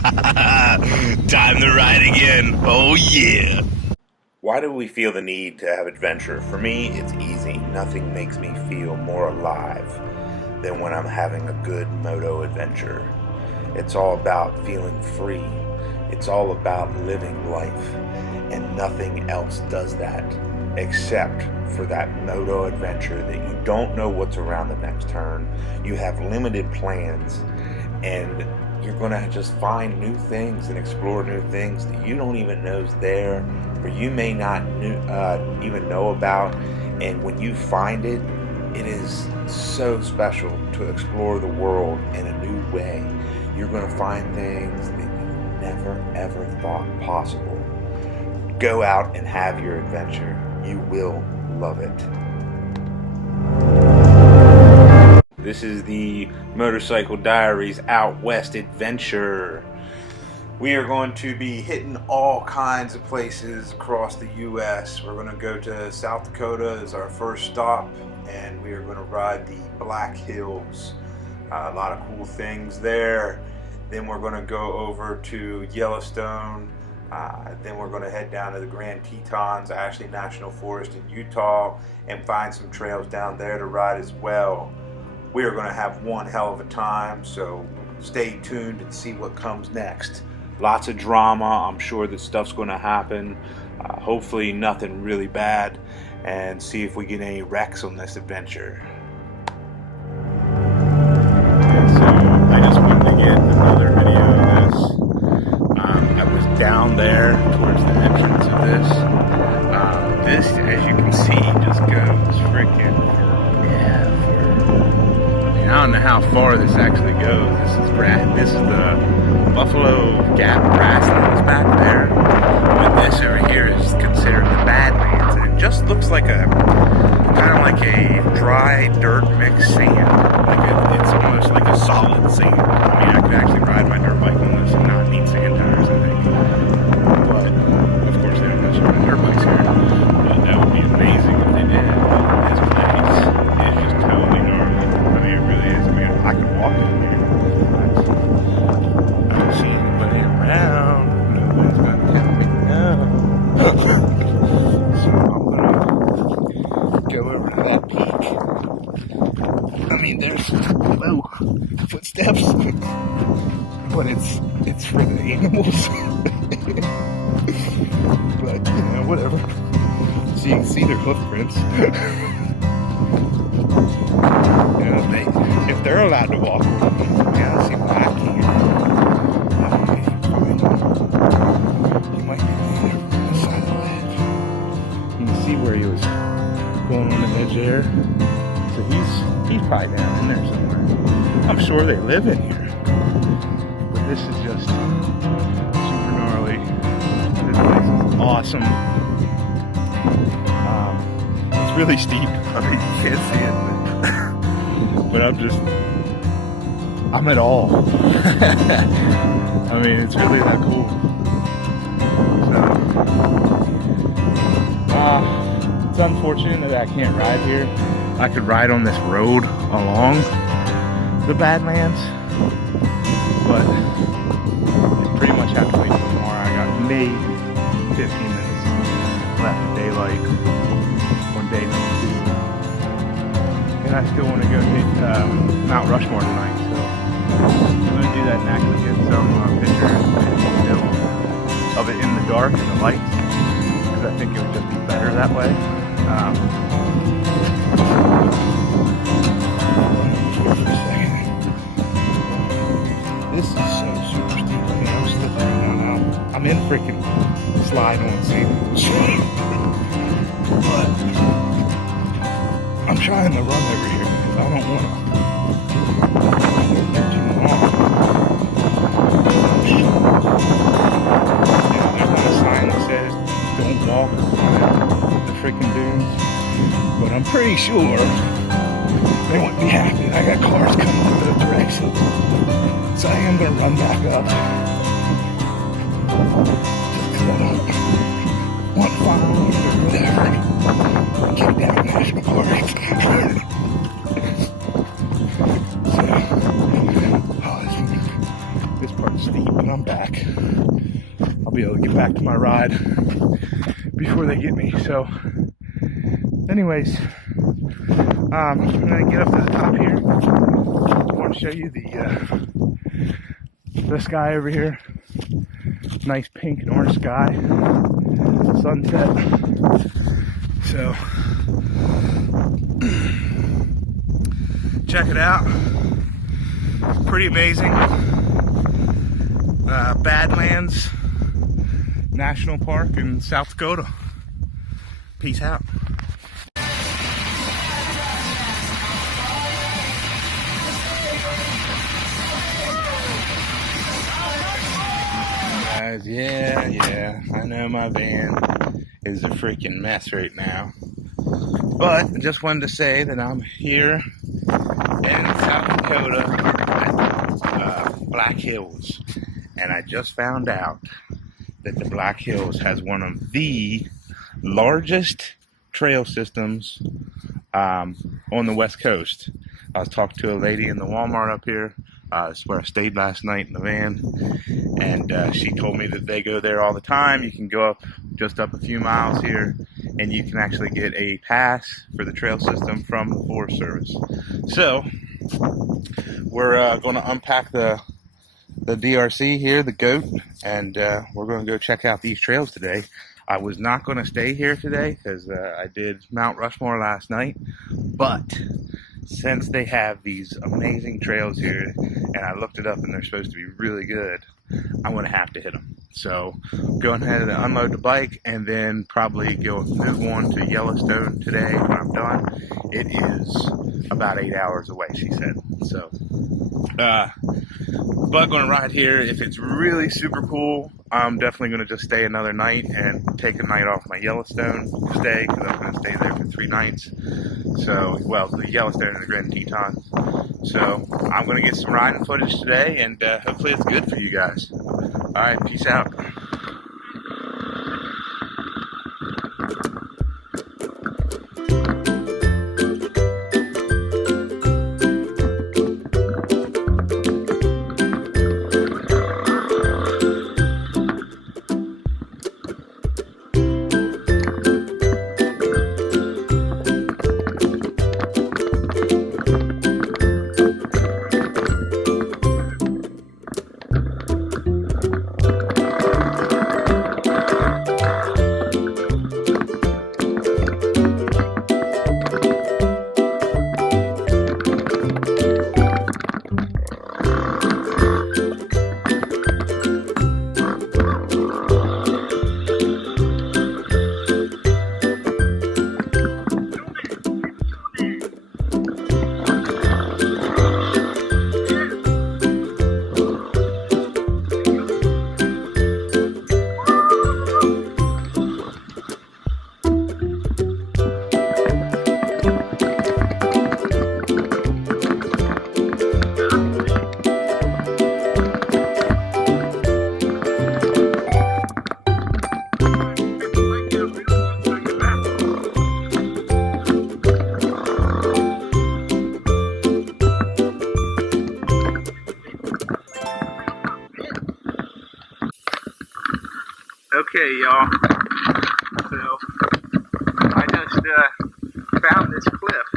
Time to ride again. Oh yeah. Why do we feel the need to have adventure? For me, it's easy. Nothing makes me feel more alive than when I'm having a good moto adventure. It's all about feeling free. It's all about living life. And nothing else does that except for that moto adventure that you don't know what's around the next turn. You have limited plans and you're going to just find new things and explore new things that you don't even know is there, or you may not even know about. And when you find it, it is so special to explore the world in a new way. You're going to find things that you never ever thought possible. Go out and have your adventure. You will love it. This is the Motorcycle Diaries Outwest adventure. We are going to be hitting all kinds of places across the U.S. We're going to go to South Dakota as our first stop, and we are going to ride the Black Hills. A lot of cool things there. Then we're going to go over to Yellowstone. Then we're going to head down to the Grand Tetons, Ashley National Forest in Utah, and find some trails down there to ride as well. We are going to have one hell of a time, so stay tuned and see what comes next. Lots of drama. I'm sure that stuff's going to happen. Hopefully nothing really bad, and see if we get any wrecks on this adventure. So I just wanted to get another video of this. I was down there towards the entrance of this. This, as you can see, just goes freaking I don't know how far this actually goes. This is the Buffalo Gap grasslands back there. But this over here is considered the Badlands. And it just looks like a kind of like a dry dirt mixed sand. It's almost like a solid sand. I mean, I could actually ride my dirt bike on this and not need sand tires, I think. But of course they don't necessarily ride dirt bikes here. But that would be amazing if they did. This place is just totally gnarly. I mean, it really is. I mean, I could walk in here. I don't see anybody around. Nobody's gonna tell me no. So I'm gonna go over to that peak. I mean, there's low footsteps, but it's for the animals. But you know, whatever. So you can see their hoof prints. You know, if they're allowed to walk, yeah, let's see why I can't. He might be on the side of the ledge. You can see where he was going on the edge there. So he's probably down in there somewhere. I'm sure they live in here. But this is just super gnarly. This place is awesome. It's really steep. I mean, you can't see it. But I'm at all. I mean, it's really that cool. So, it's unfortunate that I can't ride here. I could ride on this road along the Badlands, but you pretty much have to wait till tomorrow. I got maybe 15 minutes left of daylight on day number 2. And I still want to go hit Mount Rushmore tonight, so I'm going to do that and actually get some pictures of it in the dark and the lights, because I think it would just be better that way. This is so super steep. I mean, I'm slipping right now. I'm in freaking slide on sandals. But I'm trying to run over here because I don't want to get too long. You know, there's not a sign that says don't walk the freaking dunes. But I'm pretty sure they wouldn't be happy. I got cars coming in both directions. So I am going to run back up. Just because I don't want to follow or whatever. Get down national parks. So, this part's steep, and I'm and back. I'll be able to get back to my ride before they get me. So, anyways, I'm gonna get up to the top here. I want to show you the sky over here. Nice pink and orange sky, sunset. So, check it out. Pretty amazing. Badlands National Park in South Dakota. Peace out. Guys, yeah, I know my van is a freaking mess right now. But I just wanted to say that I'm here in South Dakota at Black Hills. And I just found out that the Black Hills has one of the largest trail systems on the West Coast. I was talking to a lady in the Walmart up here. That's where I stayed last night in the van. And she told me that they go there all the time. You can go up just up a few miles here, and you can actually get a pass for the trail system from the Forest Service. So we're going to unpack the DRC here, the goat, and we're going to go check out these trails today. I was not going to stay here today because I did Mount Rushmore last night, but since they have these amazing trails here, and I looked it up and they're supposed to be really good, I'm going to have to hit them. So go ahead and unload the bike and then probably move on to Yellowstone today when I'm done. It is about 8 hours away, she said. So, but going to ride here. If it's really super cool, I'm definitely going to just stay another night and take a night off my Yellowstone stay, because I'm going to stay there for 3 nights. So, well, the Yellowstone and the Grand Tetons. So, I'm going to get some riding footage today, and hopefully it's good for you guys. Alright, peace out. Okay, y'all, so I just found this cliff.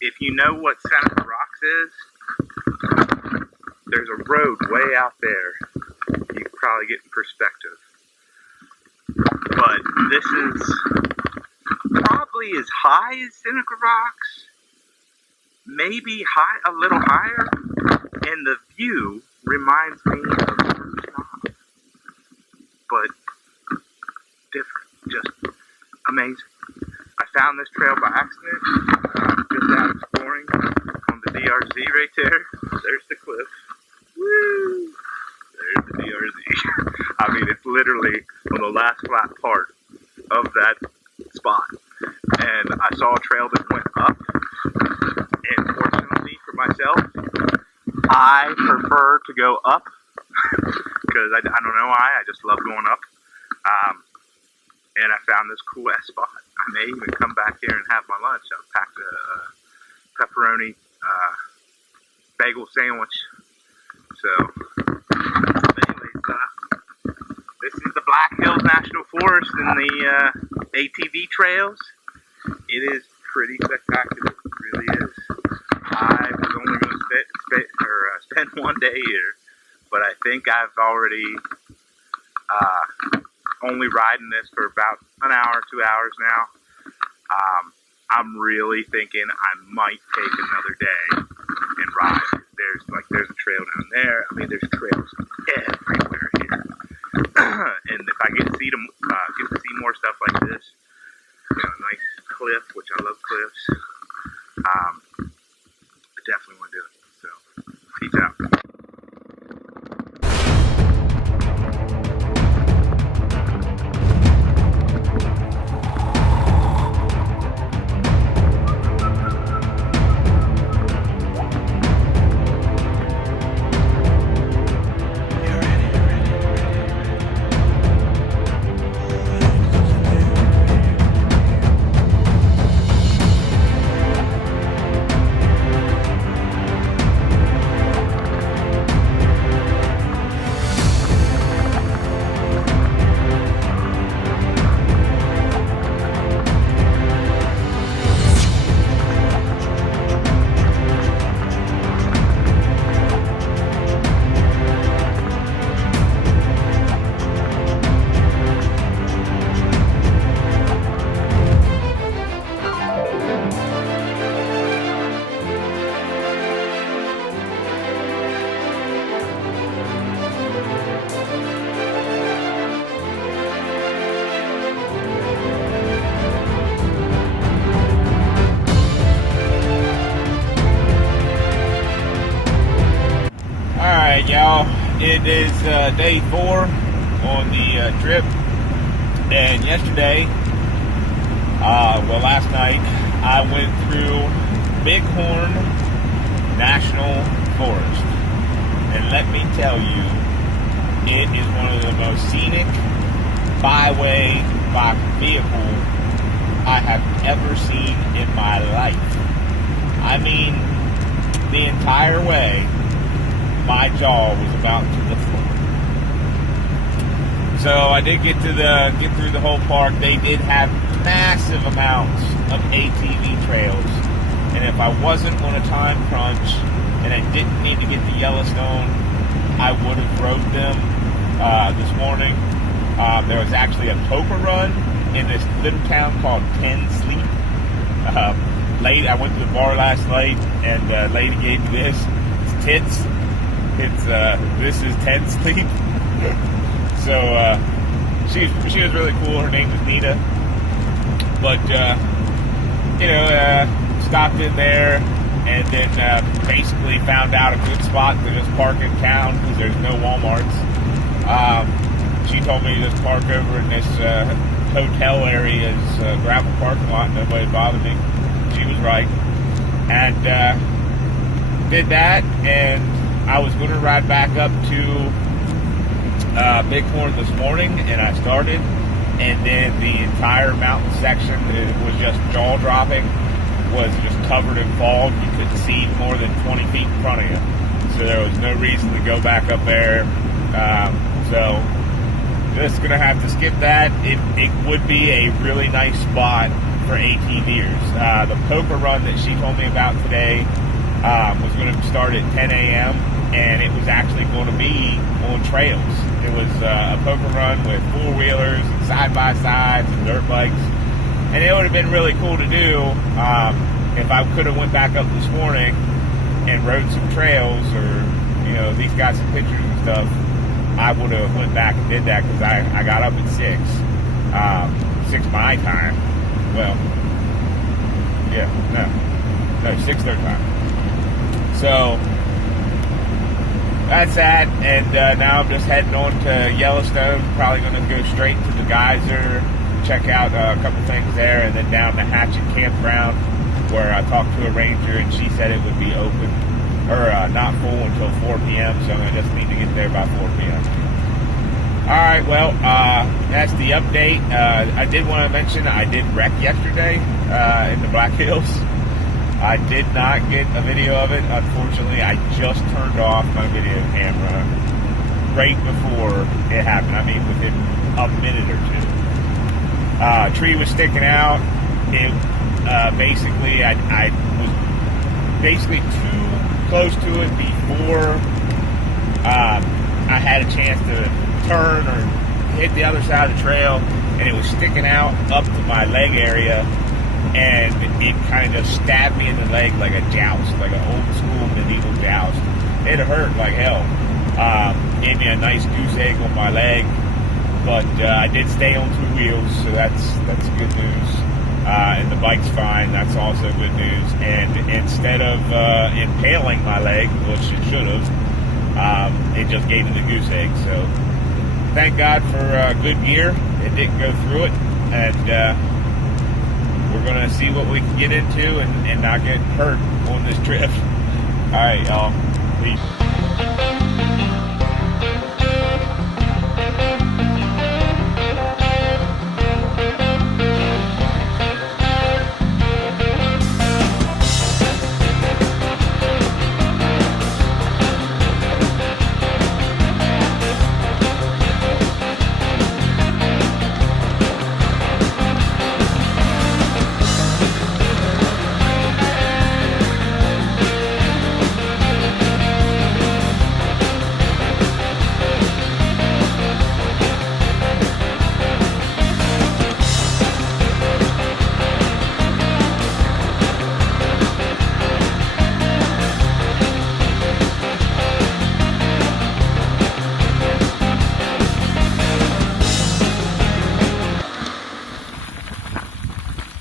If you know what Seneca Rocks is, there's a road way out there. You can probably get in perspective. But this is probably as high as Seneca Rocks, maybe a little higher, and the view reminds me of Moab, but different, just amazing. I found this trail by accident, just out exploring on the DRZ right there. There's the cliff. Woo! There's the DRZ. I mean, it's literally on the last flat part of that spot. And I saw a trail that went up, and fortunately for myself, I prefer to go up because I don't know why. I just love going up. And I found this cool ass spot. I may even come back here and have my lunch. I packed a pepperoni bagel sandwich So, anyways, this is the Black Hills National Forest and the ATV trails. It is pretty spectacular. It really is. I was only going to spend one day here, but I think I've already only riding this for about an hour, 2 hours now. I'm really thinking I might take another day and ride. There's a trail down there. I mean, there's trails everywhere here. And if I get to see more stuff like this, you know, a nice cliff, which I love cliffs, I definitely want to do it. So, peace out. Y'all, it is day 4 on the trip, and yesterday, last night, I went through Bighorn National Forest, and let me tell you, it is one of the most scenic byway vehicle I have ever seen in my life. I mean, the entire way, my jaw was about to the floor. So I did get through the whole park. They did have massive amounts of ATV trails, and if I wasn't on a time crunch and I didn't need to get to Yellowstone, I would have rode them this morning. There was actually a poker run in this little town called Ten Sleep. I went to the bar last night, and a lady gave me this. It's tits. This is Ten Sleep. So she was really cool. Her name was Nita. But stopped in there, and then basically found out a good spot to just park in town because there's no Walmarts. She told me to just park over in this hotel area's gravel parking lot. Nobody bothered me. She was right, and did that, and I was going to ride back up to Bighorn this morning, and I started, and then the entire mountain section was just jaw-dropping, was just covered in fog. You couldn't see more than 20 feet in front of you, so there was no reason to go back up there. So just going to have to skip that. It would be a really nice spot for ATVers. The poker run that she told me about today was going to start at 10 a.m., and it was actually going to be on trails. It was a poker run with four-wheelers and side-by-sides and dirt bikes, and it would have been really cool to do if I could have went back up this morning and rode some trails, or at least got some pictures and stuff. I would have went back and did that, because I got up at 6 my time. Well, yeah, no, 6 their time. So that's that, and now I'm just heading on to Yellowstone. Probably going to go straight to the geyser, check out a couple things there, and then down to Hatchet Campground, where I talked to a ranger, and she said it would be open, or not full until 4 p.m., so I just need to get there by 4 p.m. Alright, well, that's the update. I did want to mention I did wreck yesterday in the Black Hills. I did not get a video of it. Unfortunately, I just turned off my video camera right before it happened. I mean, within a minute or two. Tree was sticking out. It basically, I was basically too close to it before I had a chance to turn or hit the other side of the trail, and it was sticking out up to my leg area, and it kind of just stabbed me in the leg like a joust, like an old school medieval joust. It hurt like hell. Gave me a nice goose egg on my leg, but I did stay on 2 wheels, so that's good news. And the bike's fine, that's also good news. And instead of impaling my leg, which it should have, it just gave me the goose egg. So thank God for good gear. It didn't go through it, and we're gonna see what we can get into and not get hurt on this trip. All right, y'all. Peace.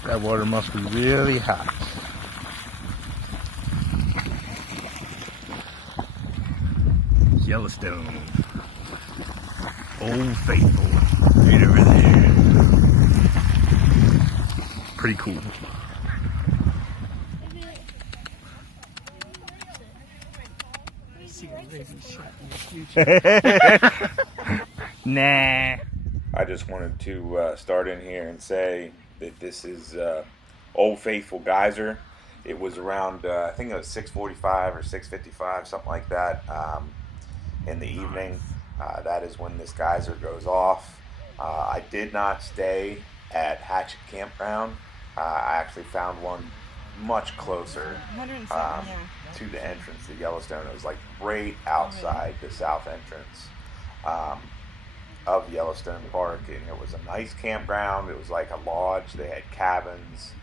That water must be really hot. Yellowstone. Old Faithful. Right over there. Pretty cool. Nah. I just wanted to start in here and say that this is Old Faithful Geyser. It was around, I think it was 6:45 or 6:55, something like that, in the evening. That is when this geyser goes off. I did not stay at Hatchet Campground. I actually found one much closer to the entrance to Yellowstone. It was like right outside the south entrance of Yellowstone Park, and it was a nice campground. It was like a lodge. They had cabins,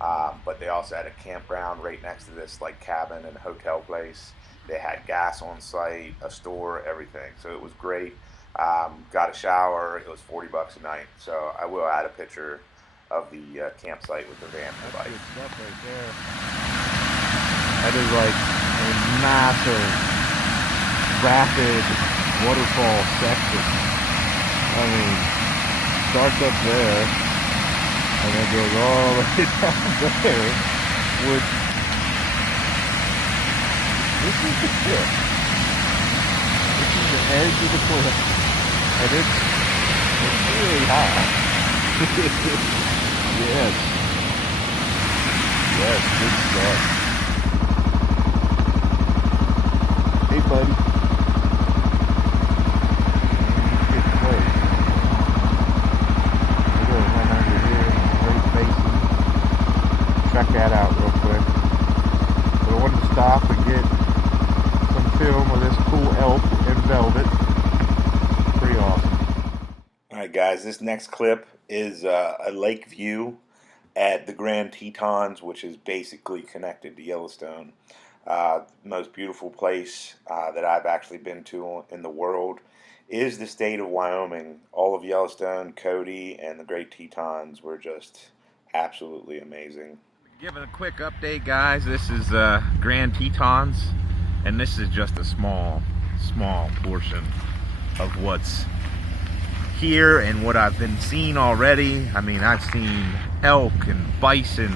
but they also had a campground right next to this like cabin and hotel place. They had gas on site, a store, everything. So it was great. Got a shower. It was $40 a night. So I will add a picture of the campsite with the van and bike. Good stuff right there. That is like a massive, rapid waterfall section. I mean, starts up there and then goes all the way down there, which this is the cliff. This is the edge of the cliff, and it's really high. Yes. Yes, good stuff. Hey, buddy. Check that out real quick. But I wanted to stop and get some film of this cool elk and velvet. Pretty awesome. Alright guys, this next clip is a lake view at the Grand Tetons, which is basically connected to Yellowstone. Most beautiful place that I've actually been to in the world is the state of Wyoming. All of Yellowstone, Cody, and the Great Tetons were just absolutely amazing. Give a quick update, guys. This is Grand Tetons, and this is just a small portion of what's here and what I've been seeing already. I mean, I've seen elk and bison,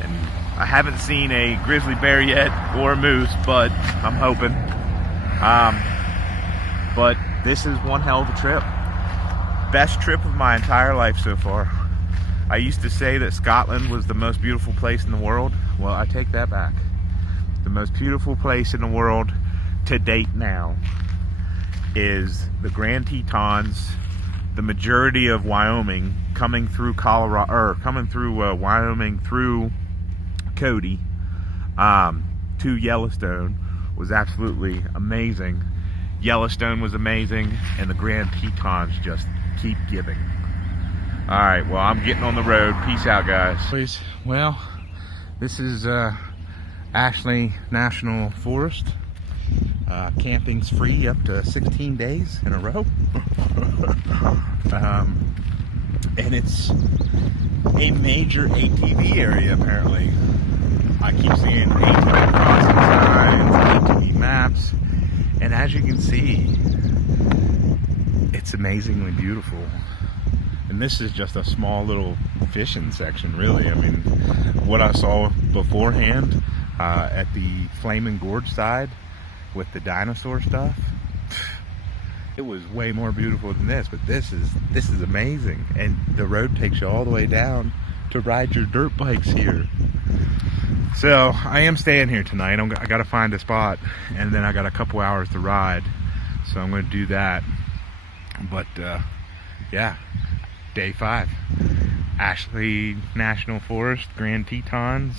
and I haven't seen a grizzly bear yet or a moose, but I'm hoping. But this is one hell of a trip. Best trip of my entire life so far. I used to say that Scotland was the most beautiful place in the world. Well, I take that back. The most beautiful place in the world to date now is the Grand Tetons, the majority of Wyoming coming through Colorado, or coming through Wyoming through Cody to Yellowstone was absolutely amazing. Yellowstone was amazing, and the Grand Tetons just keep giving. All right, well, I'm getting on the road. Peace out, guys. Please. Well, this is Ashley National Forest. Camping's free up to 16 days in a row. And it's a major ATV area, apparently. I keep seeing ATV crossing signs, ATV maps, and as you can see, it's amazingly beautiful. And this is just a small little fishing section, really. I mean, what I saw beforehand at the Flaming Gorge side with the dinosaur stuff, it was way more beautiful than this. But this is amazing, and the road takes you all the way down to ride your dirt bikes here. So I am staying here tonight. I got to find a spot, and then I got a couple hours to ride, so I'm going to do that. But yeah, day 5, Ashley National Forest, Grand Tetons,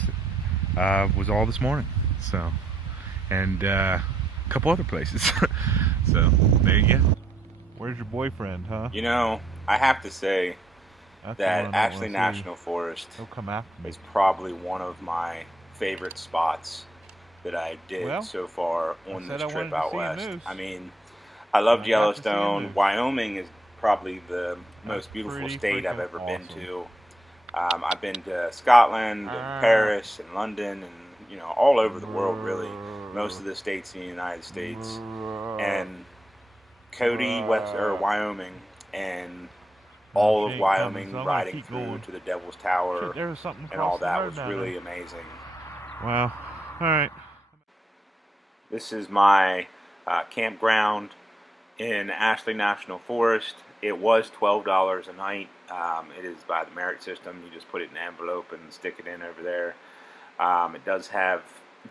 was all this morning. So, and a couple other places. So there you go. Where's your boyfriend, huh? You know, I have to say That's that Ashley National Forest He'll come after me. is probably one of my favorite spots that I did so far on this trip out west. I mean, I loved Yellowstone. Wyoming is probably the most beautiful state I've ever been to. I've been to Scotland and Paris and London and, you know, all over the world, really. Most of the states in the United States. And Cody, Wyoming, and all of Wyoming riding through to the Devil's Tower and all that was really amazing. Wow. All right. This is my campground in Ashley National Forest. It was $12 a night. It is by the merit system. You just put it in an envelope and stick it in over there. It does have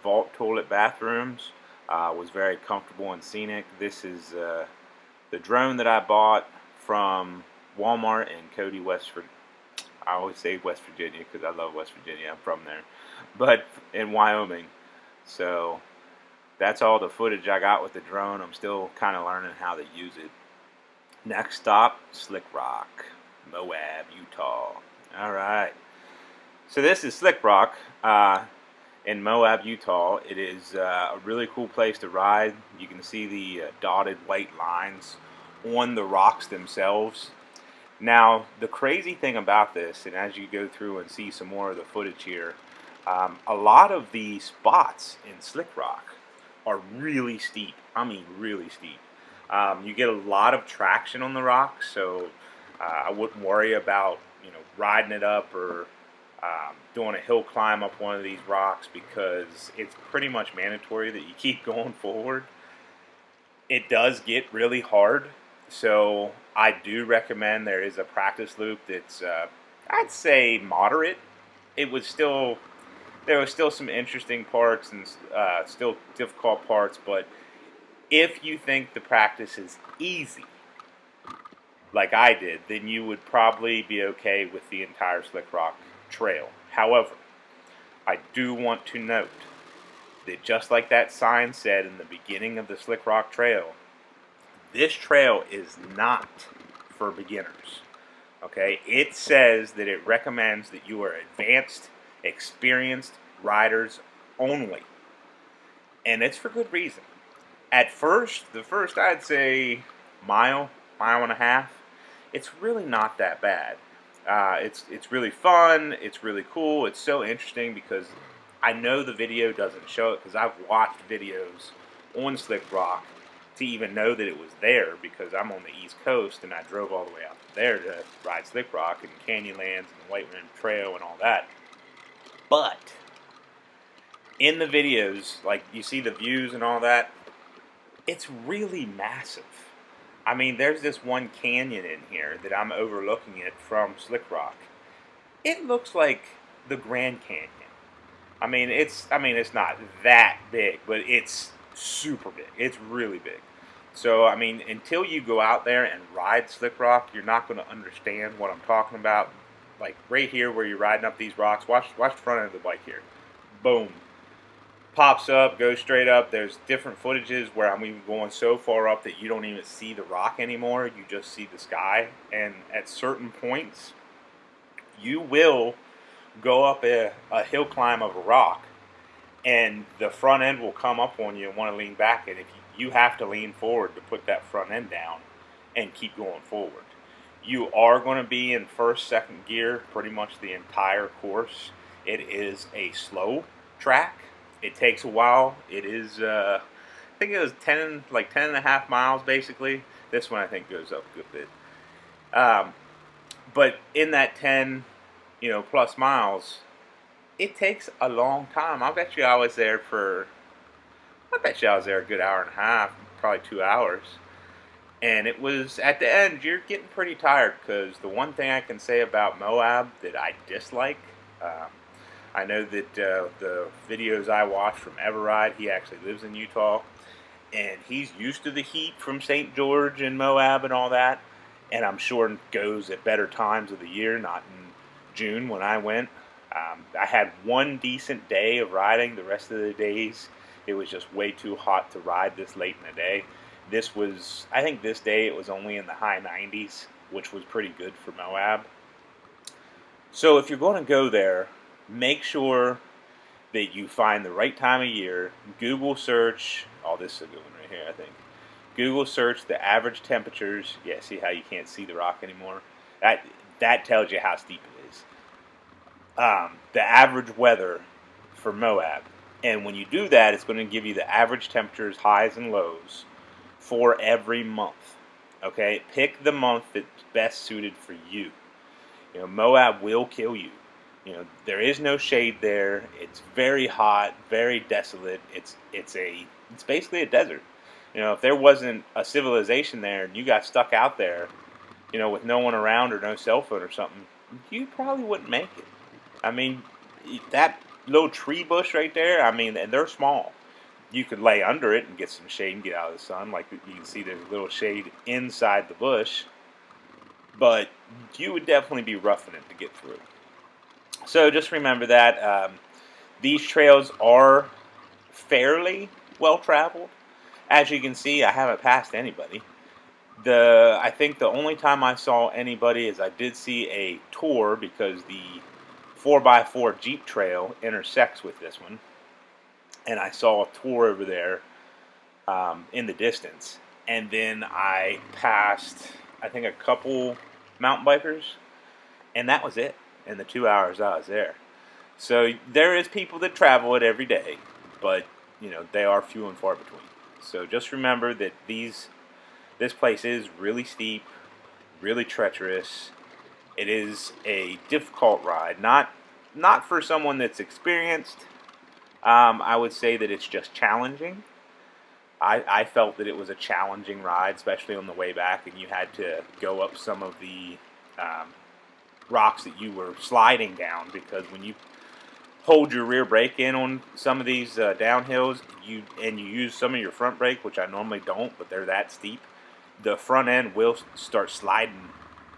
vault toilet bathrooms. Was very comfortable and scenic. This is the drone that I bought from Walmart in Cody, West Virginia. I always say West Virginia because I love West Virginia. I'm from there. But in Wyoming. So that's all the footage I got with the drone. I'm still kind of learning how to use it. Next stop, Slick Rock, Moab, Utah. All right. So this is Slick Rock in Moab, Utah. It is a really cool place to ride. You can see the dotted white lines on the rocks themselves. Now, the crazy thing about this, and as you go through and see some more of the footage here, a lot of the spots in Slick Rock are really steep. I mean, really steep. You get a lot of traction on the rocks, so I wouldn't worry about, you know, riding it up or doing a hill climb up one of these rocks because it's pretty much mandatory that you keep going forward. It does get really hard, so I do recommend there is a practice loop that's, I'd say, moderate. There was still some interesting parts and still difficult parts, but if you think the practice is easy, like I did, then you would probably be okay with the entire Slick Rock trail. However, I do want to note that just like that sign said in the beginning of the Slick Rock Trail, this trail is not for beginners. Okay? It says that it recommends that you are advanced, experienced riders only. And it's for good reason. At first, the first, I'd say, mile and a half, it's really not that bad. It's really fun. It's really cool. It's so interesting because I know the video doesn't show it because I've watched videos on Slick Rock to even know that it was there because I'm on the East Coast and I drove all the way out there to ride Slick Rock and Canyonlands and White Rim Trail and all that. But in the videos, like you see the views and all that, it's really massive. I mean, there's this one canyon in here that I'm overlooking it from Slick Rock. it looks like the Grand Canyon. It's not that big, but it's super big. It's really big. So, until you go out there and ride Slick Rock, you're not going to understand what I'm talking about. Like right here, where you're riding up these rocks, watch the front end of the bike here. Boom, pops up, goes straight up. There's different footages where I'm even going so far up that you don't even see the rock anymore. You just see the sky. And at certain points, you will go up a hill climb of a rock, and the front end will come up on you and want to lean back. And if you have to lean forward to put that front end down and keep going forward. You are going to be in first, second gear pretty much the entire course. It is a slow track. It takes a while. It is, I think it was 10 and a half miles basically. This one I think goes up a good bit. But in that 10, plus miles, it takes a long time. I bet you I was there a good hour and a half, probably 2 hours. And it was, at the end, you're getting pretty tired, because the one thing I can say about Moab that I dislike, I know that the videos I watch from Everride, he actually lives in Utah, and he's used to the heat from St. George and Moab and all that, and I'm sure goes at better times of the year, not in June when I went. I had one decent day of riding. The rest of the days, it was just way too hot to ride this late in the day. I think this day it was only in the high 90s, which was pretty good for Moab. So if you're going to go there, make sure that you find the right time of year. Google search, this is a good one right here, I think. Google search the average temperatures. Yeah, see how you can't see the rock anymore? That tells you how steep it is. The average weather for Moab. And when you do that, it's going to give you the average temperatures, highs and lows, for every month. Okay, pick the month that's best suited for you. Moab will kill you. There is no shade there. It's very hot, very desolate. It's basically a desert. If there wasn't a civilization there and you got stuck out there, with no one around or no cell phone or something, you probably wouldn't make it. That little tree bush right there, and they're small. You could lay under it and get some shade and get out of the sun. Like you can see, there's a little shade inside the bush. But you would definitely be roughing it to get through. So just remember that. These trails are fairly well traveled. As you can see, I haven't passed anybody. I think the only time I saw anybody is I did see a tour, because the 4x4 Jeep trail intersects with this one. And I saw a tour over there in the distance. And then I passed, I think, a couple mountain bikers. And that was it in the 2 hours I was there. So there is people that travel it every day. But, they are few and far between. So just remember that this place is really steep, really treacherous. It is a difficult ride. Not for someone that's experienced. I would say that it's just challenging. I felt that it was a challenging ride, especially on the way back, and you had to go up some of the rocks that you were sliding down, because when you hold your rear brake in on some of these downhills, you use some of your front brake, which I normally don't, but they're that steep, the front end will start sliding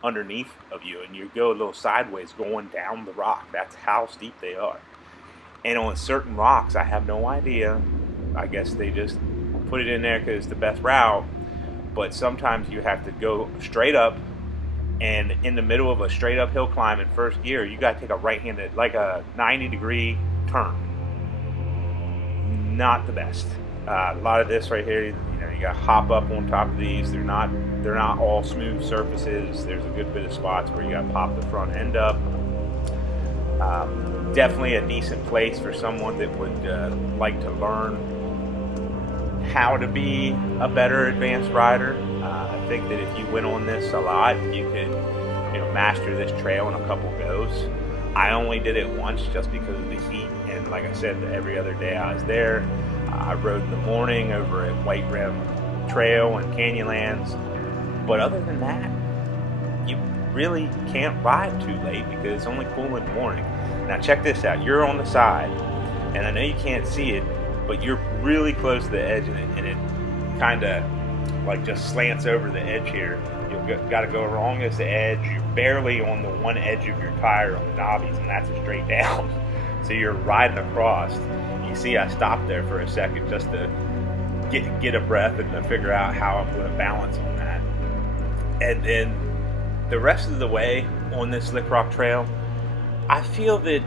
underneath of you, and you go a little sideways going down the rock. That's how steep they are. And on certain rocks, I have no idea. I guess they just put it in there because it's the best route. But sometimes you have to go straight up, and in the middle of a straight uphill climb in first gear, you got to take a right-handed, like a 90-degree turn. Not the best. A lot of this right here, you got to hop up on top of these. They're not all smooth surfaces. There's a good bit of spots where you got to pop the front end up. Definitely a decent place for someone that would like to learn how to be a better advanced rider. I think that if you went on this a lot, you could master this trail in a couple goes. I only did it once just because of the heat, and like I said, every other day I was there. I rode in the morning over at White Rim Trail and Canyonlands, but other than that, really can't ride too late because it's only cool in the morning. Now check this out. You're on the side, and I know you can't see it, but you're really close to the edge of it, and it kind of like just slants over the edge here. You've got to go along this edge. You're barely on the one edge of your tire on the knobbies, and that's a straight down. So you're riding across. You see I stopped there for a second just to get a breath and to figure out how I'm going to balance on that. And then the rest of the way on this Slick Rock Trail, I feel that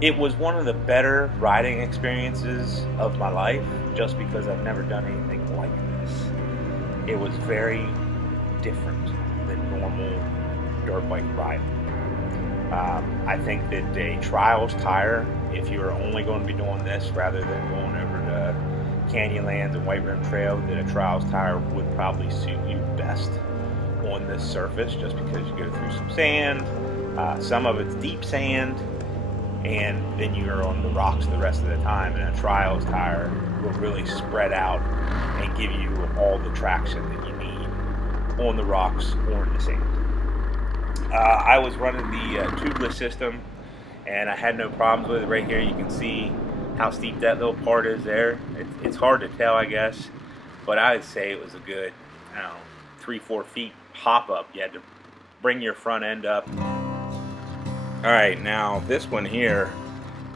it was one of the better riding experiences of my life just because I've never done anything like this. It was very different than normal dirt bike riding. I think that a trials tire, if you're only going to be doing this rather than going over to Canyonlands and White Rim Trail, that a trials tire would probably suit you best on this surface just because you go through some sand, some of it's deep sand, and then you're on the rocks the rest of the time, and a trials tire will really spread out and give you all the traction that you need on the rocks or in the sand. I was running the tubeless system, and I had no problems with it. Right here you can see how steep that little part is there. It's hard to tell, I guess, but I would say it was a good, 3-4 feet hop up. You had to bring your front end up. Alright, now this one here,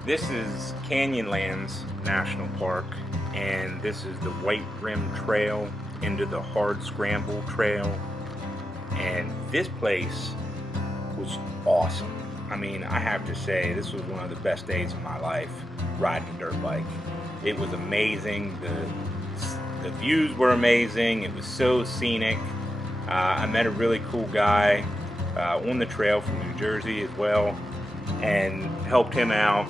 this is Canyonlands National Park, and this is the White Rim Trail into the Hard Scramble Trail, and this place was awesome. I mean, I have to say, this was one of the best days of my life riding a dirt bike. It was amazing. The views were amazing. It was so scenic. I met a really cool guy on the trail from New Jersey as well, and helped him out.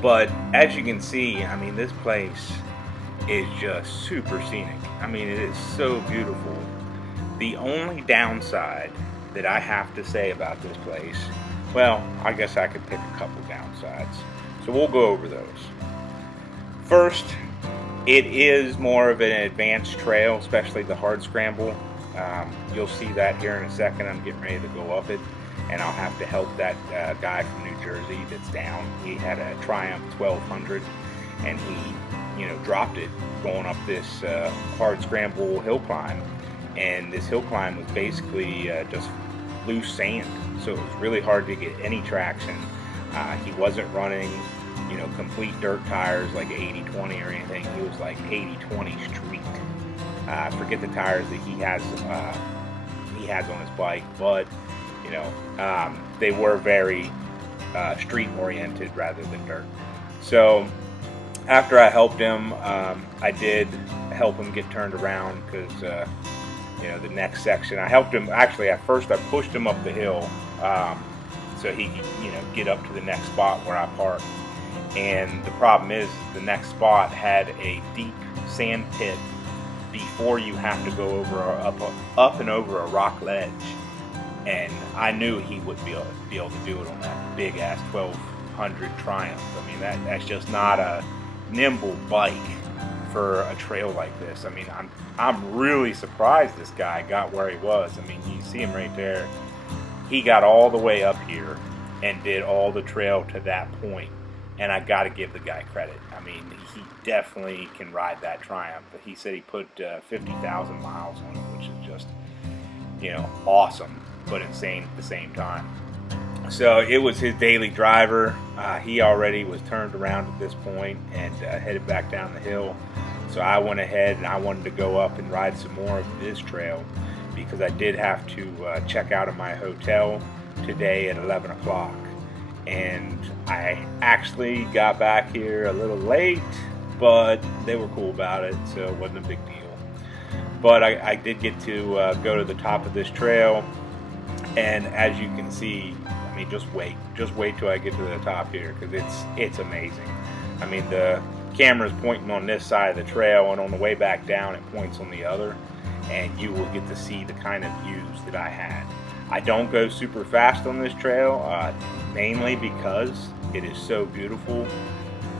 But as you can see, I mean, this place is just super scenic. I mean, it is so beautiful. The only downside that I have to say about this place, well, I guess I could pick a couple downsides. So we'll go over those. First, it is more of an advanced trail, especially the hard scramble. You'll see that here in a second. I'm getting ready to go up it, and I'll have to help that guy from New Jersey that's down. He had a Triumph 1200, and he, dropped it going up this hard scramble hill climb. And this hill climb was basically just loose sand, so it was really hard to get any traction. He wasn't running, complete dirt tires like 80/20 or anything. He was like 80/20 street. Forget the tires that he has on his bike, but they were very street oriented rather than dirt. So after I helped him, I did help him get turned around because the next section, I helped him. Actually, at first I pushed him up the hill so he could get up to the next spot where I parked. And the problem is, the next spot had a deep sand pit before you have to go over up and over a rock ledge. And I knew he would be able to do it on that big ass 1200 Triumph. I mean, that's just not a nimble bike for a trail like this. I mean, I'm really surprised this guy got where he was. I mean, you see him right there. He got all the way up here and did all the trail to that point. And I got to give the guy credit. I mean, he definitely can ride that Triumph. He said he put 50,000 miles on it, which is just, awesome, but insane at the same time. So it was his daily driver. He already was turned around at this point and headed back down the hill. So I went ahead and I wanted to go up and ride some more of this trail because I did have to check out of my hotel today at 11 o'clock. And I actually got back here a little late, but they were cool about it, so it wasn't a big deal. But I did get to go to the top of this trail, and as you can see, I mean, just wait till I get to the top here, because it's amazing. I mean, the camera's pointing on this side of the trail, and on the way back down it points on the other, and you will get to see the kind of views that I had. I don't go super fast on this trail, mainly because it is so beautiful.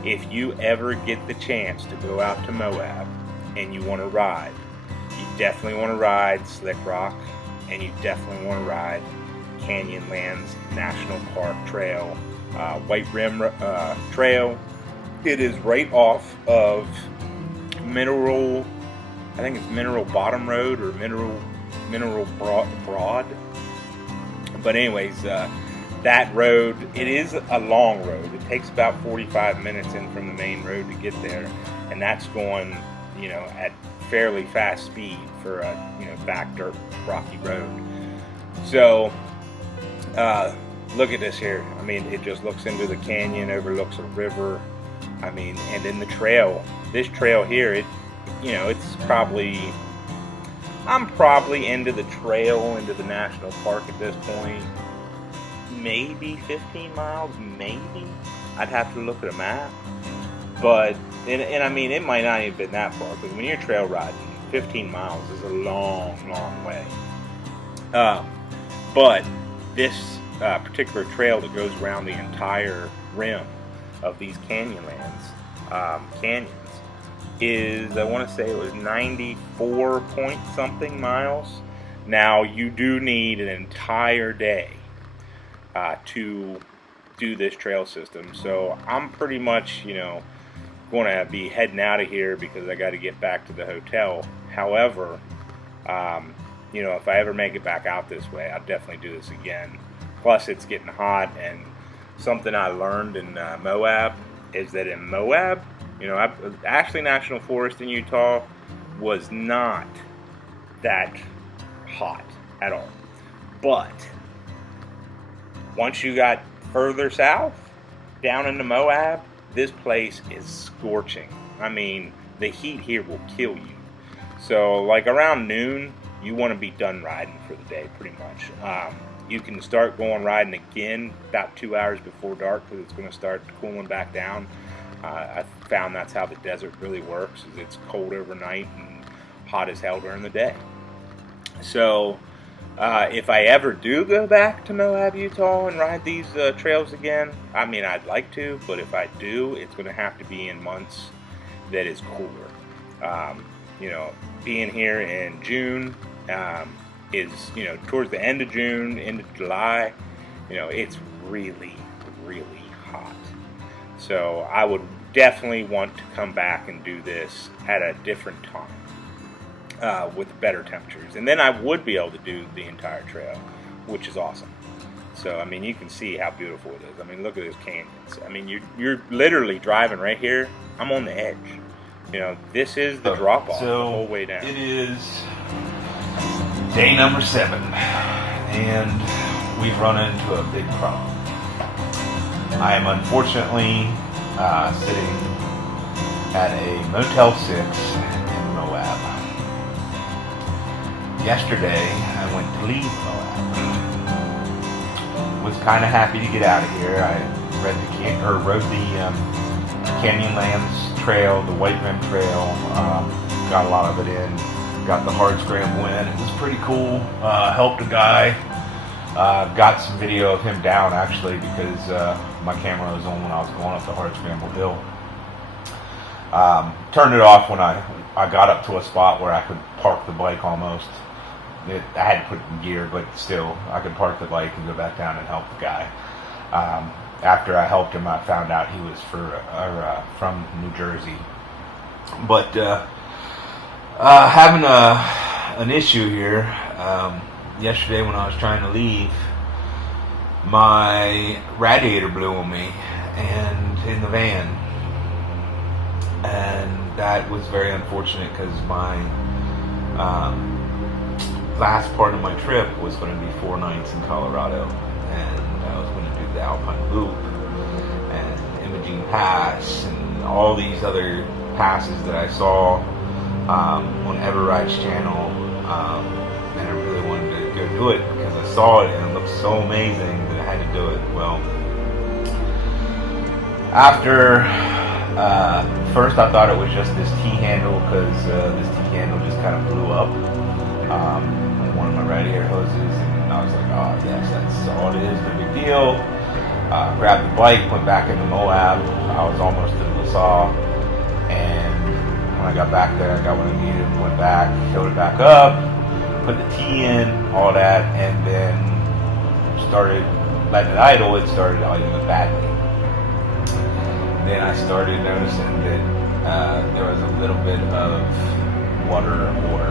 If you ever get the chance to go out to Moab and you want to ride, you definitely want to ride Slick Rock and you definitely want to ride Canyonlands National Park Trail, White Rim Trail. It is right off of Mineral, I think it's Mineral Bottom Road or Mineral Broad. But anyways, that road, it is a long road. It takes about 45 minutes in from the main road to get there, and that's going, at fairly fast speed for a, back dirt rocky road. So, look at this here. I mean, it just looks into the canyon, overlooks a river. I mean, and then the trail. This trail here, it's probably, I'm probably into the trail, into the national park at this point. Maybe 15 miles, maybe. I'd have to look at a map. But, and I mean, it might not even been that far, because when you're trail riding, 15 miles is a long, long way. But this particular trail that goes around the entire rim of these canyons is, I want to say it was 94 point something miles. Now, you do need an entire day to do this trail system. So I'm pretty much, going to be heading out of here because I got to get back to the hotel. However, if I ever make it back out this way, I'll definitely do this again. Plus, it's getting hot, and something I learned in Moab is that in Moab, Ashley National Forest in Utah was not that hot at all. But once you got further south, down into Moab, this place is scorching. I mean, the heat here will kill you. So, like around noon, you want to be done riding for the day, pretty much. You can start going riding again about 2 hours before dark because it's going to start cooling back down. I found that's how the desert really works, is it's cold overnight and hot as hell during the day. So, if I ever do go back to Moab, Utah and ride these trails again, I mean, I'd like to, but if I do, it's going to have to be in months that is cooler. Being here in June is, towards the end of June, end of July, it's really, really hot. So I would definitely want to come back and do this at a different time with better temperatures. And then I would be able to do the entire trail, which is awesome. So, I mean, you can see how beautiful it is. I mean, look at those canyons. I mean, you're literally driving right here. I'm on the edge. This is the drop-off the whole way down. It is day number 7, and we've run into a big problem. I am unfortunately sitting at a Motel 6 in Moab. Yesterday, I went to leave Moab. Was kind of happy to get out of here. I rode the Canyonlands Trail, the White Rim Trail. Got a lot of it in. Got the hard scramble in. It was pretty cool. Helped a guy. Got some video of him down actually because my camera was on when I was going up the hard scramble hill. Turned it off when I got up to a spot where I could park the bike almost. I had to put it in gear, but still, I could park the bike and go back down and help the guy. After I helped him, I found out he was from New Jersey. But having an issue here. Yesterday when I was trying to leave, my radiator blew on me and in the van. And that was very unfortunate because my last part of my trip was going to be 4 nights in Colorado, and I was going to do the Alpine Loop and Imogene Pass and all these other passes that I saw on Everride's channel, and I really wanted to go do it because I saw it and it looked so amazing that I had to do it. Well, after first I thought it was just this T-handle because this T-handle just kind of blew up on one of my radiator hoses, and I was like, oh yes, that's all it is, no big deal. Grabbed the bike, went back into Moab. I was almost in LaSalle, and when I got back there, I got what I needed, went back, filled it back up, put the tea in, all that, and then started letting it idle. It started idling badly. Then I started noticing that there was a little bit of water or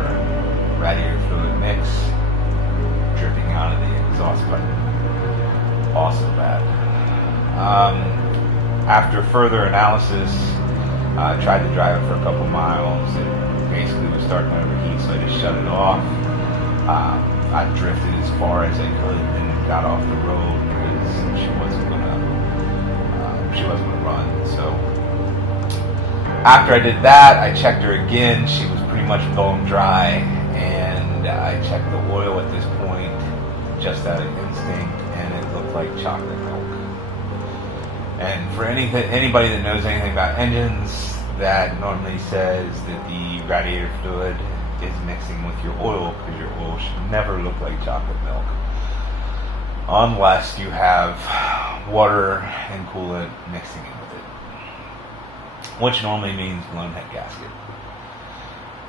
radiator fluid mix dripping out of the exhaust pipe. Also bad. After further analysis, I tried to drive it for a couple miles. It basically was starting to overheat, so I just shut it off. I drifted as far as I could, and got off the road because she wasn't gonna run. So after I did that, I checked her again. She was pretty much bone dry, and I checked the oil at this point just out of instinct, and it looked like chocolate milk. And for anybody that knows anything about engines, that normally says that the radiator fluid is mixing with your oil, because your oil should never look like chocolate milk unless you have water and coolant mixing in with it, which normally means blown head gasket.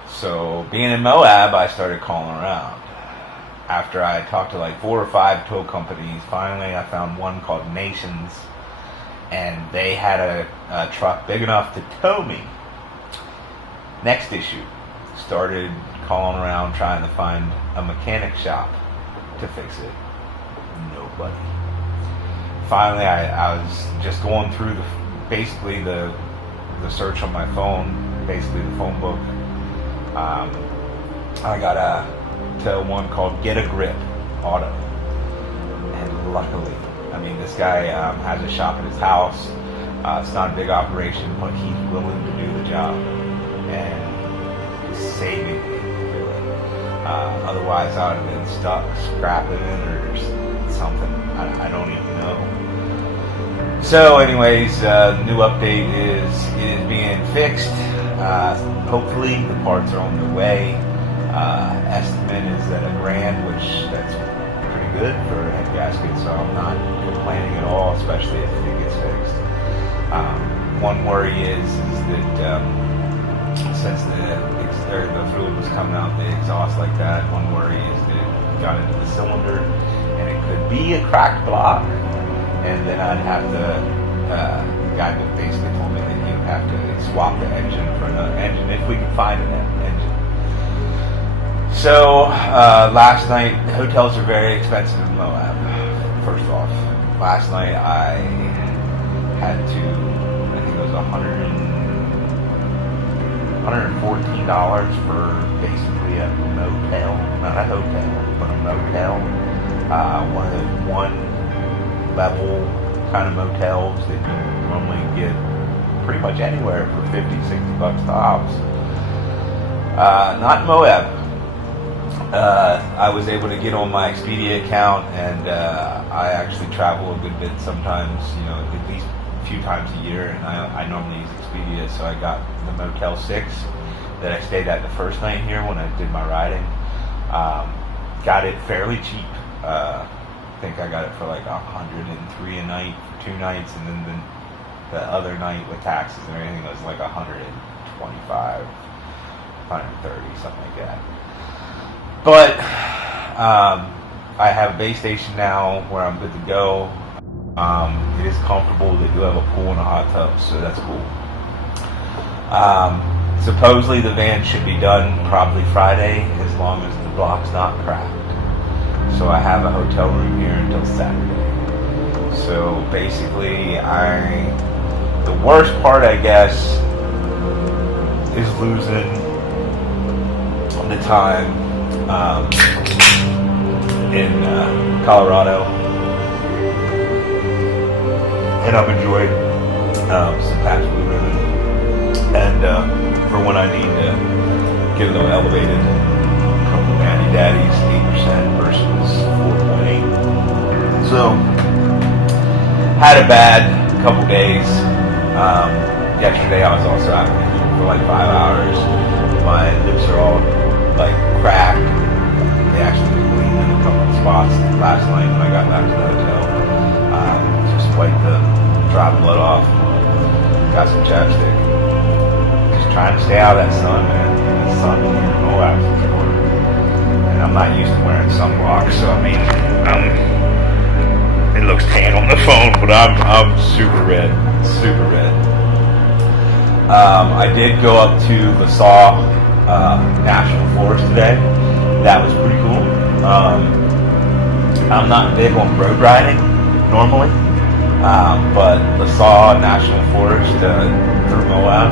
So being in Moab, I started calling around. After I talked to like 4 or 5 tow companies, finally I found one called Nations, and they had a truck big enough to tow me. Next issue, started calling around trying to find a mechanic shop to fix it. Nobody. Finally, I was just going through the search on my phone, basically the phone book. I got to one called Get a Grip Auto, and luckily, I mean, this guy has a shop at his house. It's not a big operation, but he's willing to do the job, and he's saving me, really. Otherwise, I would have been stuck scrapping it or something. I don't even know. So, anyways, new update is it is being fixed. Hopefully, the parts are on their way. Estimate is at $1,000, which that's pretty good for a head gasket, so I'm not complaining at all, especially if it gets fixed. One worry is that since the fluid was coming out the exhaust like that, one worry is that it got into the cylinder, and it could be a cracked block, and then I'd have to, the guy basically told me that he would have to swap the engine for another engine if we could find an engine. So, last night, hotels are very expensive in Moab, first off. Last night I had to, I think it was $114 for basically a motel, not a hotel, but a motel. One of those one-level kind of motels that you normally get pretty much anywhere for $50-$60 tops. Not in Moab. I was able to get on my Expedia account, and I actually travel a good bit sometimes, at least a few times a year, and I normally use Expedia, so I got the Motel 6 that I stayed at the first night here when I did my riding. Got it fairly cheap. I think I got it for like $103 a night for 2 nights, and then the other night with taxes and everything was like $125, $130, something like that. But I have a base station now where I'm good to go. It is comfortable. They do have a pool and a hot tub, so that's cool. Supposedly the van should be done probably Friday, as long as the block's not cracked. So I have a hotel room here until Saturday. So basically, the worst part, I guess, is losing the time in Colorado, and I've enjoyed some past blue ribbon, and for when I need to get a little elevated, a couple of Natty Daddies, 8% versus 4.8. So had a bad couple days. Yesterday I was also out for like 5 hours. My lips are all like cracked. They actually were bleeding in a couple of spots last night when I got back to the hotel. Just wiped the dry blood off. Got some chapstick. Just trying to stay out of that sun, man. The sun here in Moab is horrible. And I'm not but I'm super red. Super red. I did go up to LaSalle National Forest today. That was pretty cool. I'm not big on road riding normally, but LaSalle National Forest through Moab,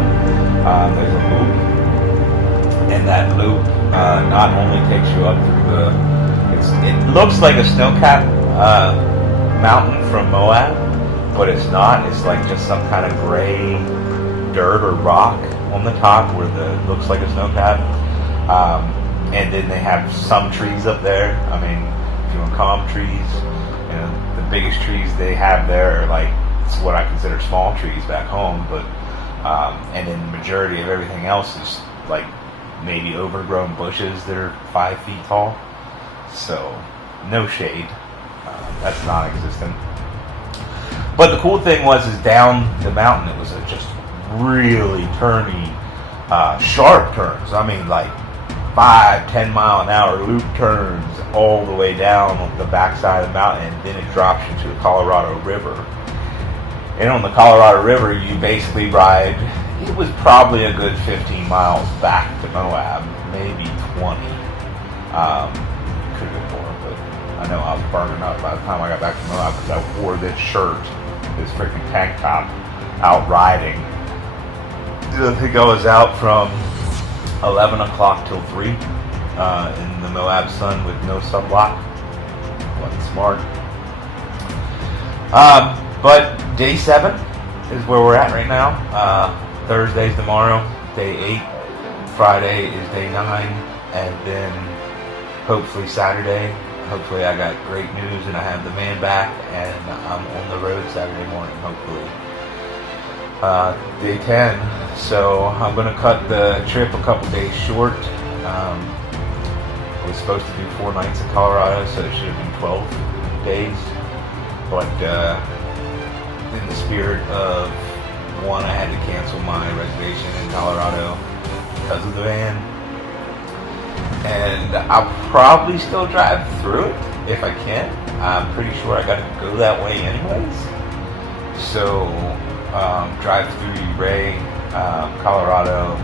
there's a loop, and that loop not only takes you up through it looks like a snow-capped mountain from Moab, but it's not. It's like just some kind of gray dirt or rock on the top where looks like a snow cap. And then they have some trees up there. I mean, if you want to call them trees, the biggest trees they have there are like, it's what I consider small trees back home, but and then the majority of everything else is like maybe overgrown bushes that are 5 feet tall. So no shade. That's non-existent. But the cool thing was down the mountain, it was just really turny, sharp turns. I mean, like 5-10 mile an hour loop turns all the way down the backside of the mountain, and then it drops you to the Colorado River. And on the Colorado River, you basically ride, it was probably a good 15 miles back to Moab, maybe 20. Could have been more, but I know I was burning up by the time I got back to Moab because I wore this shirt, this freaking tank top, out riding. I think I was out from 11 o'clock till 3 in the Moab sun with no sunblock. Wasn't smart. But day 7 is where we're at right now. Thursday's tomorrow, day 8. Friday is day 9. And then hopefully Saturday. Hopefully I got great news and I have the man back and I'm on the road Saturday morning, hopefully. Day 10. So I'm going to cut the trip a couple days short. I was supposed to do 4 nights in Colorado, so it should have been 12 days. But in the spirit of one, I had to cancel my reservation in Colorado because of the van. And I'll probably still drive through it if I can. I'm pretty sure I got to go that way anyways. So drive through Ray, Colorado.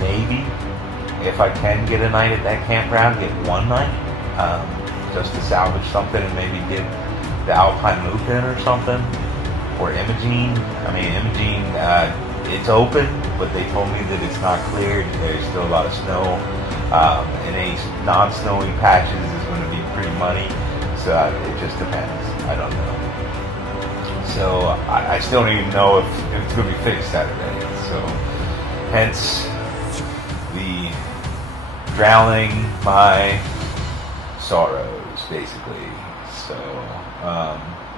Maybe if I can get a night at that campground, get 1 night just to salvage something and maybe get the Alpine Loop in or something. Or Imogene. I mean, Imogene, it's open, but they told me that it's not cleared. There's still a lot of snow. And any non-snowy patches is going to be pretty muddy. So it just depends. I don't know. So I still don't even know if it's going to be fixed Saturday. So hence the drowning my sorrows, basically. So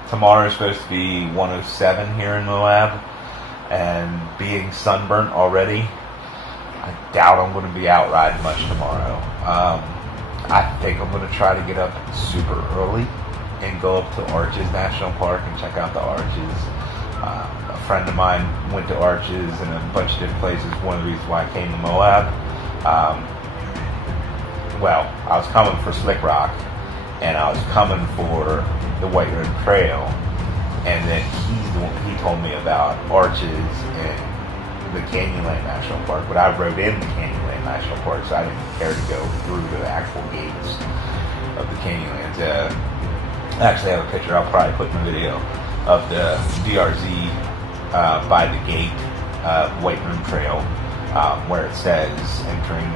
tomorrow is supposed to be 107 here in Moab. And being sunburnt already, I doubt I'm going to be out riding much tomorrow. I think I'm going to try to get up super early and go up to Arches National Park and check out the Arches. A friend of mine went to Arches and a bunch of different places. One of the reasons why I came to Moab. Well, I was coming for Slick Rock, and I was coming for the White Road Trail. And then he told me about Arches and the Canyonland National Park, but I rode in the Canyonland National Park, so I didn't care to go through the actual gates of the Canyonlands. I actually have a picture I'll probably put in the video of the DRZ by the gate, White Room Trail, where it says entering,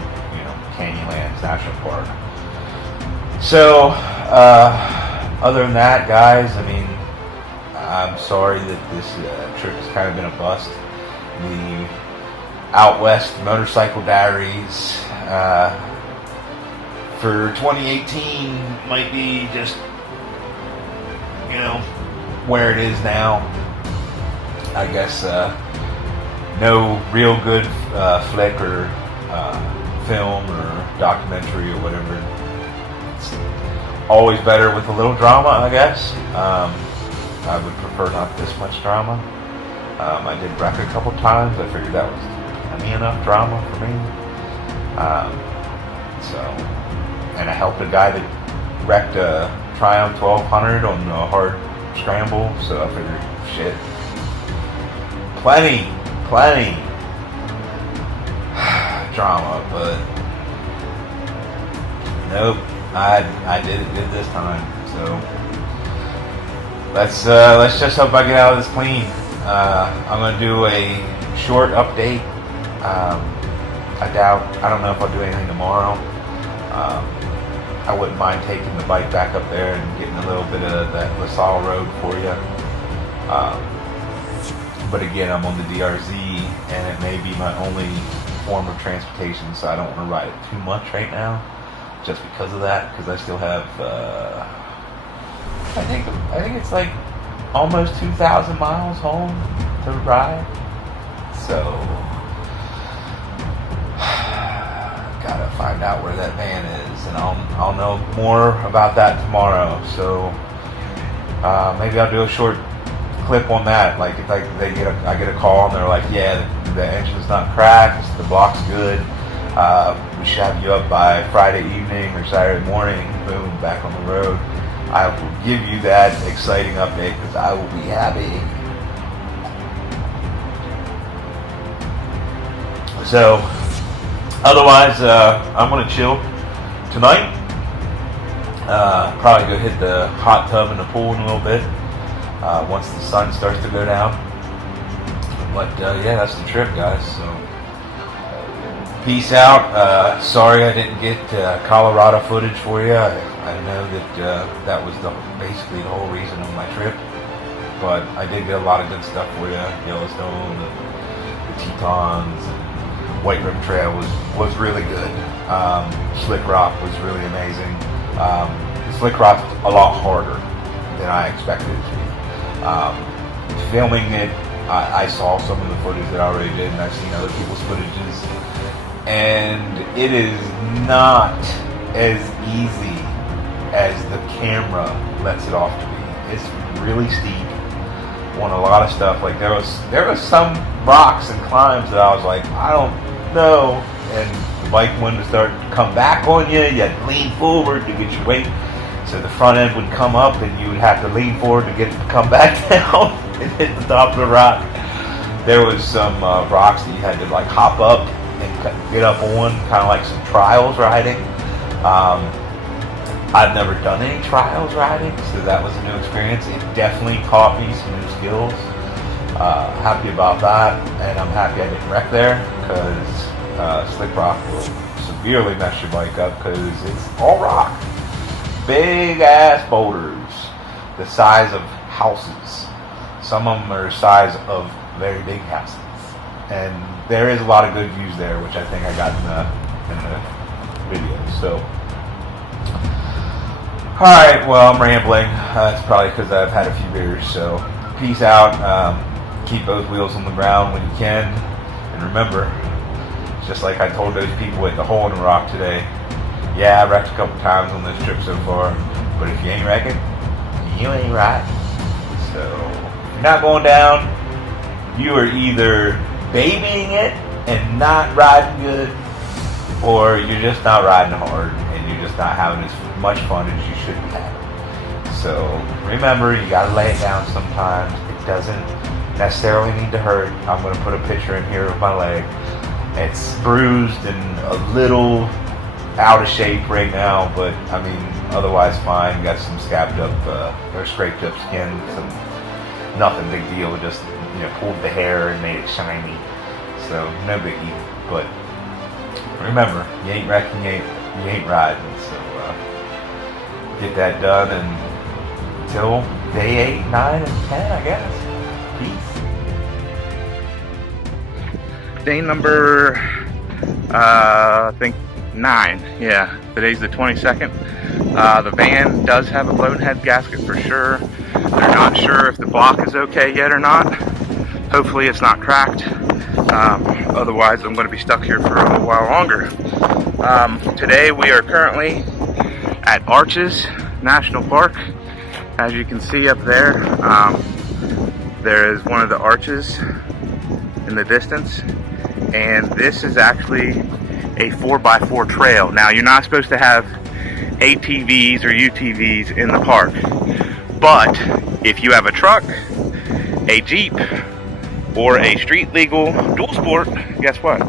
Canyonlands National Park. So, other than that, guys, I mean, I'm sorry that this trip has kind of been a bust. The Outwest Motorcycle Diaries for 2018 might be just, where it is now. I guess no real good flick or film or documentary or whatever. It's always better with a little drama, I guess. I would prefer not this much drama. I did wreck a couple times. I figured that was plenty enough drama for me. And I helped a guy that wrecked a Triumph 1200 on a hard scramble, so I figured, shit, plenty drama, but nope, I did it good this time. So let's just hope I get out of this clean. I'm gonna do a short update. I don't know if I'll do anything tomorrow. I wouldn't mind taking the bike back up there and getting a little bit of that LaSalle road for you. But again, I'm on the DRZ, and it may be my only form of transportation, so I don't want to ride it too much right now, just because of that. Because I still have, I think it's like almost 2,000 miles home to ride. So gotta find out where that van is, and I'll know more about that tomorrow. So maybe I'll do a short clip on that. Like if I get a call and they're like, yeah, the engine's not cracked, the block's good, we should have you up by Friday evening or Saturday morning. Boom, back on the road. I will give you that exciting update because I will be happy. So otherwise, I'm gonna chill tonight. Probably go hit the hot tub in the pool in a little bit once the sun starts to go down. But yeah, that's the trip, guys. So peace out. Sorry I didn't get Colorado footage for you. I know that that was basically the whole reason of my trip. But I did get a lot of good stuff for you. Yellowstone, the Tetons, White Rim Trail was really good. Slick Rock was really amazing. Slick Rock's a lot harder than I expected it to be. Filming it, I saw some of the footage that I already did, and I've seen other people's footages, and it is not as easy as the camera lets it off to be. It's really steep on a lot of stuff. Like there was some rocks and climbs that I was like, I don't know, and the bike wanted to start to come back on you. You had to lean forward to get your weight, so the front end would come up, and you would have to lean forward to get it to come back down and hit the top of the rock. There was some rocks that you had to like hop up and get up on, kind of like some trials riding. I've never done any trials riding, so that was a new experience. It definitely taught me some new skills. Happy about that, and I'm happy I didn't wreck there, because Slick Rock will severely mess your bike up because it's all rock. Big ass boulders, the size of houses. Some of them are the size of very big houses, and there is a lot of good views there, which I think I got in the video. So, all right, well, I'm rambling. It's probably because I've had a few beers. So, peace out. Keep both wheels on the ground when you can, and remember, just like I told those people at the Hole in the Rock today, yeah, I wrecked a couple times on this trip so far, but if you ain't wrecking, you ain't right. So if you're not going down, you are either babying it and not riding good, or you're just not riding hard and you're just not having as much fun as you should be having. So remember, you gotta lay it down sometimes. It doesn't necessarily need to hurt. I'm going to put a picture in here of my leg. It's bruised and a little out of shape right now, but I mean, otherwise fine. Got some scabbed up or scraped up skin. Some nothing big deal. Just pulled the hair and made it shiny. So no biggie. But remember, you ain't wrecking, you ain't riding. So get that done, and until day 8, 9, and 10, I guess. Peace. Day number, I think 9. Yeah, today's the 22nd. The van does have a blown head gasket for sure. They're not sure if the block is okay yet or not. Hopefully it's not cracked. Otherwise I'm going to be stuck here for a little while longer. Today we are currently at Arches National Park. As you can see up there, there is one of the arches in the distance, and this is actually a 4x4 trail. Now, you're not supposed to have ATVs or UTVs in the park, but if you have a truck, a Jeep, or a street legal dual sport, guess what?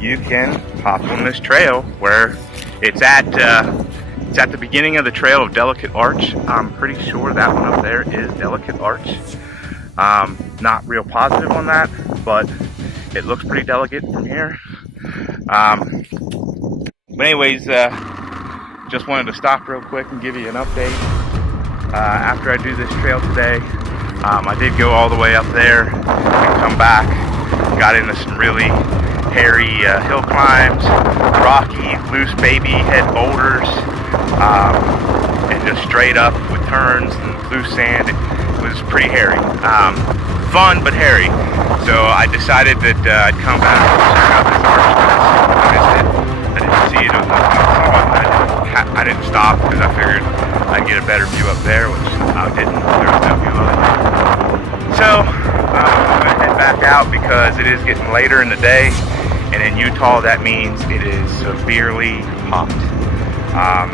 You can hop on this trail where it's at the beginning of the trail of Delicate Arch. I'm pretty sure that one up there is Delicate Arch. Not real positive on that, but it looks pretty delicate from here. But anyways, just wanted to stop real quick and give you an update. After I do this trail today, I did go all the way up there and come back. Got into some really hairy hill climbs, rocky, loose baby head boulders, and just straight up with turns and loose sand. It was pretty hairy. Fun, but hairy. So I decided that I'd come back and check out this arch. I missed it. I didn't see it. I didn't stop because I figured I'd get a better view up there, which I didn't. There was no view of it. So I'm going to head back out because it is getting later in the day, and in Utah that means it is severely hot.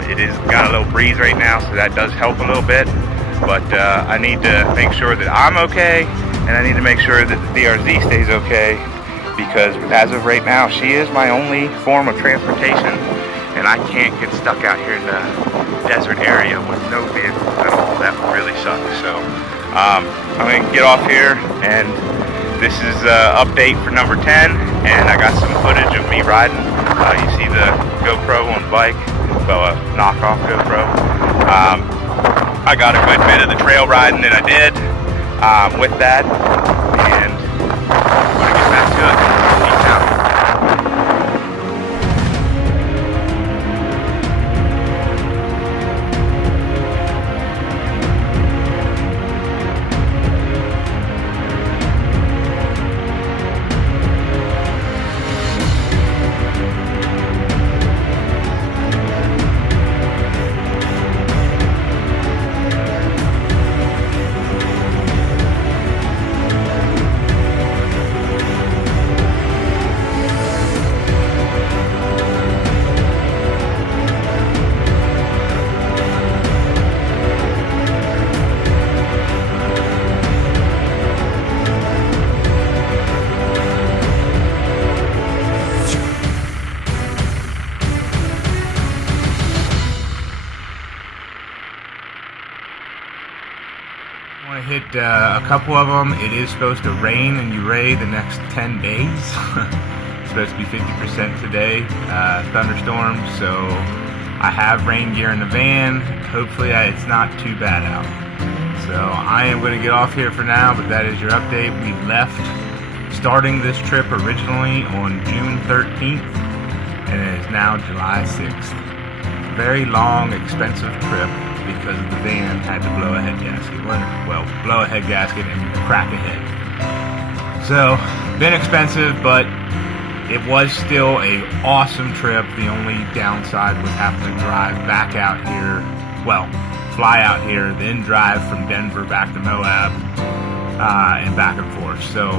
It is got a little breeze right now, so that does help a little bit, but I need to make sure that I'm okay, and I need to make sure that the DRZ stays okay, because as of right now she is my only form of transportation, and I can't get stuck out here in the desert area with no vehicle at all. That would really suck. So I'm going to get off here, and this is update for number 10, and I got some footage of me riding. You see the GoPro on the bike, well, a knockoff GoPro. I got a good bit of the trail riding that I did with that, and I'm going to get back to it. Peace out. I want to hit a couple of them. It is supposed to rain in Uray the next 10 days. It's supposed to be 50% today, thunderstorms, so I have rain gear in the van. Hopefully it's not too bad out. So I am going to get off here for now, but that is your update. We left starting this trip originally on June 13th, and it is now July 6th. Very long, expensive trip, because the van had to blow a head gasket. Well, blow a head gasket and crack a head. So, been expensive, but it was still an awesome trip. The only downside was having to drive back out here, well, fly out here, then drive from Denver back to Moab, and back and forth. So,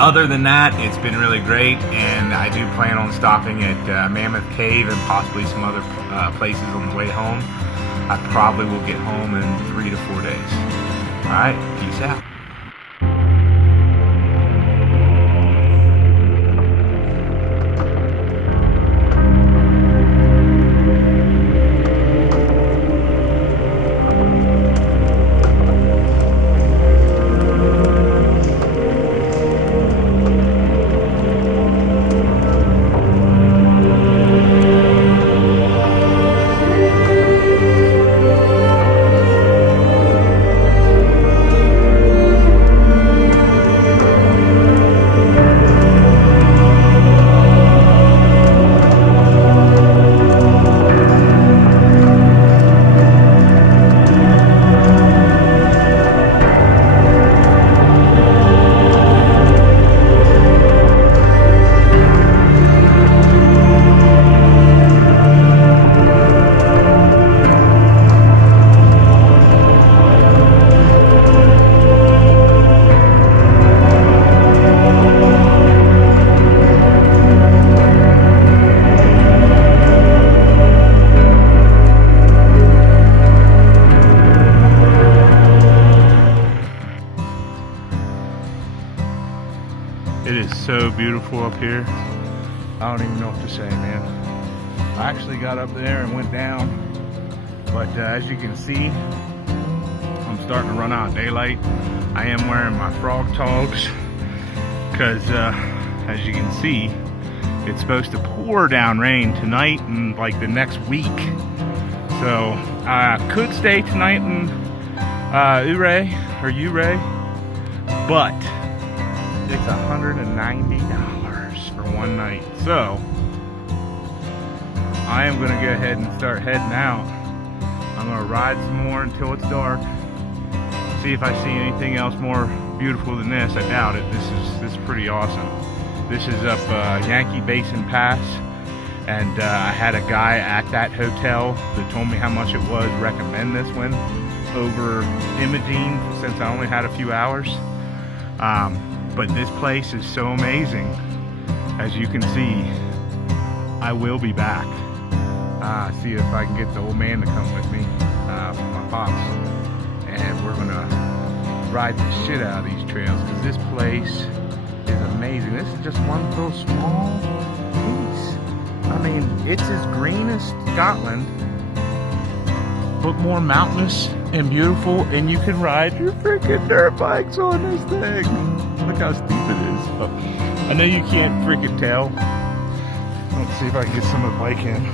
other than that, it's been really great, and I do plan on stopping at Mammoth Cave and possibly some other places on the way home. I probably will get home in 3 to 4 days. Alright, peace out. beautiful up here. I don't even know what to say, man. I actually got up there and went down, but as you can see, I'm starting to run out of daylight. I am wearing my frog togs because as you can see, it's supposed to pour down rain tonight and like the next week. So I could stay tonight in Ouray, but it's $190 for one night. So I am gonna go ahead and start heading out. I'm gonna ride some more until it's dark. See if I see anything else more beautiful than this. I doubt it. This is pretty awesome. This is up Yankee Basin Pass, and I had a guy at that hotel that told me how much it was recommend this one over Imogene, since I only had a few hours. But this place is so amazing. As you can see, I will be back. See if I can get the old man to come with me, my pops, and we're gonna ride the shit out of these trails, because this place is amazing. This is just one little small piece. I mean, it's as green as Scotland, but more mountainous and beautiful, and you can ride your freaking dirt bikes on this thing. Look how steep it is. Oh, I know you can't freaking tell. Let's see if I can get some of the bike in.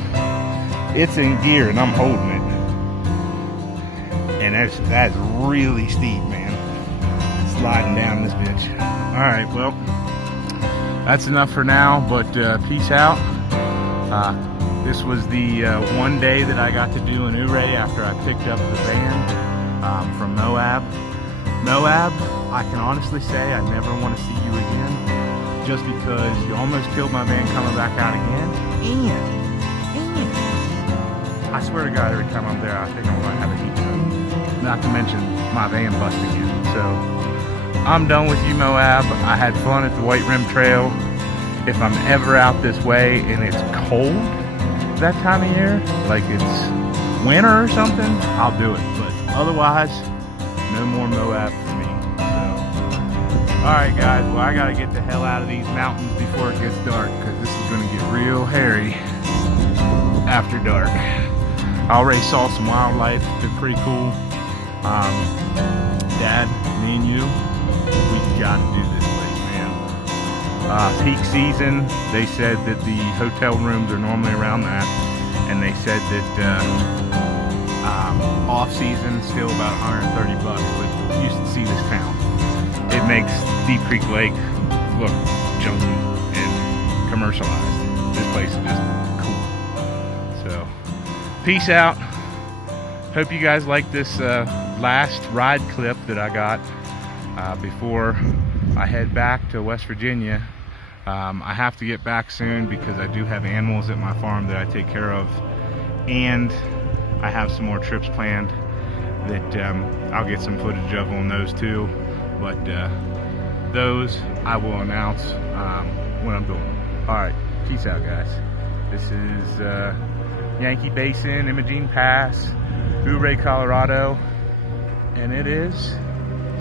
It's in gear and I'm holding it. And that's really steep, man. Sliding down this bitch. Alright, well, that's enough for now, but peace out. This was the one day that I got to do in Ouray after I picked up the van from Moab. Moab, I can honestly say I never want to see you again, just because you almost killed my van coming back out again, and I swear to God, every time I'm there, I think I'm going to have a heat stroke. Not to mention my van busting in. So I'm done with you, Moab. I had fun at the White Rim Trail. If I'm ever out this way and it's cold that time of year, like it's winter or something, I'll do it. But otherwise, no more Moab for me. So, alright guys, well I gotta get the hell out of these mountains before it gets dark, because this is gonna get real hairy after dark. I already saw some wildlife. It's been pretty cool. Dad, me and you, we gotta do this place, man. Peak season, they said that the hotel rooms are normally around that, and they said that off season still about $130, but you should see this town. It makes Deep Creek Lake look junky and commercialized. This place is just cool. So peace out. Hope you guys like this last ride clip that I got before I head back to West Virginia. I have to get back soon because I do have animals at my farm that I take care of, and I have some more trips planned that I'll get some footage of on those too, but those I will announce when I'm doing. Alright, peace out guys. This is Yankee Basin, Imogene Pass, Ouray, Colorado, and it is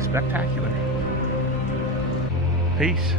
spectacular. Peace.